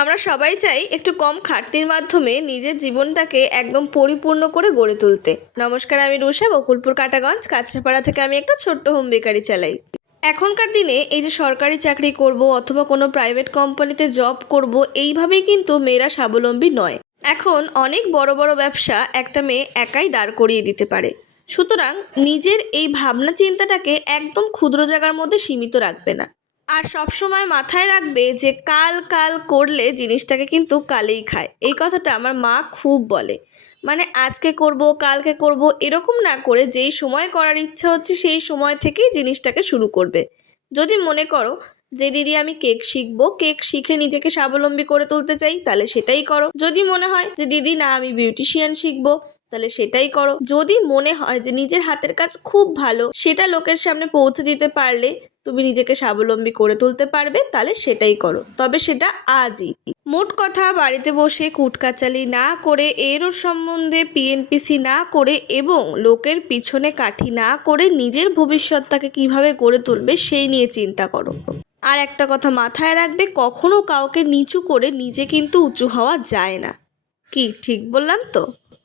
আমরা সবাই চাই একটু কম খাটনির মাধ্যমে নিজের জীবনটাকে একদম পরিপূর্ণ করে গড়ে তুলতে। নমস্কার, আমি রুষা, গোকুলপুর কাটাগঞ্জ কাছড়াপাড়া থেকে আমি একটা ছোট্ট হোম বেকারি চালাই। এখনকার দিনে এই যে সরকারি চাকরি করব অথবা কোনো প্রাইভেট কোম্পানিতে জব করব, এইভাবেই কিন্তু মেয়েরা স্বাবলম্বী নয়। এখন অনেক বড় বড় ব্যবসা একটা মেয়ে একাই দাঁড় করিয়ে দিতে পারে। সুতরাং নিজের এই ভাবনা চিন্তাটাকে একদম ক্ষুদ্র জায়গার মধ্যে সীমিত রাখবে না। আর সব সময় মাথায় রাখবে যে কাল কাল করলে জিনিসটাকে কিন্তু কালেই খায়। এই কথাটা আমার মা খুব বলে। মানে আজকে করব কালকে করব এরকম না করে যেই সময় করার ইচ্ছা হচ্ছে সেই সময় থেকেই জিনিসটাকে শুরু করবে। যদি মনে করো যে দিদি আমি কেক শিখবো, কেক শিখে নিজেকে স্বাবলম্বী করে তুলতে চাই, তাহলে সেটাই করো। যদি মনে হয় যে দিদি না আমি বিউটিশিয়ান শিখবো, তাহলে সেটাই করো। যদি মনে হয় যে নিজের হাতের কাজ খুব ভালো, সেটা লোকের সামনে পৌঁছে দিতে পারলে তুমি নিজেকে স্বাবলম্বী করে তুলতে পারবে, তাহলে সেটাই করো, তবে সেটা আজই। মোট কথা, বাড়িতে বসে কুটকাচালি না করে, এর ওর সম্বন্ধে পিএনপিসি না করে এবং লোকের পিছনে কাঠি না করে নিজের ভবিষ্যৎটাকে কিভাবে গড়ে তুলবে সেই নিয়ে চিন্তা করো। আর একটা কথা মাথায় রাখবে, কখনো কাউকে নিচু করে নিজে কিন্তু উঁচু হওয়া যায় না। কি ঠিক বললাম তো?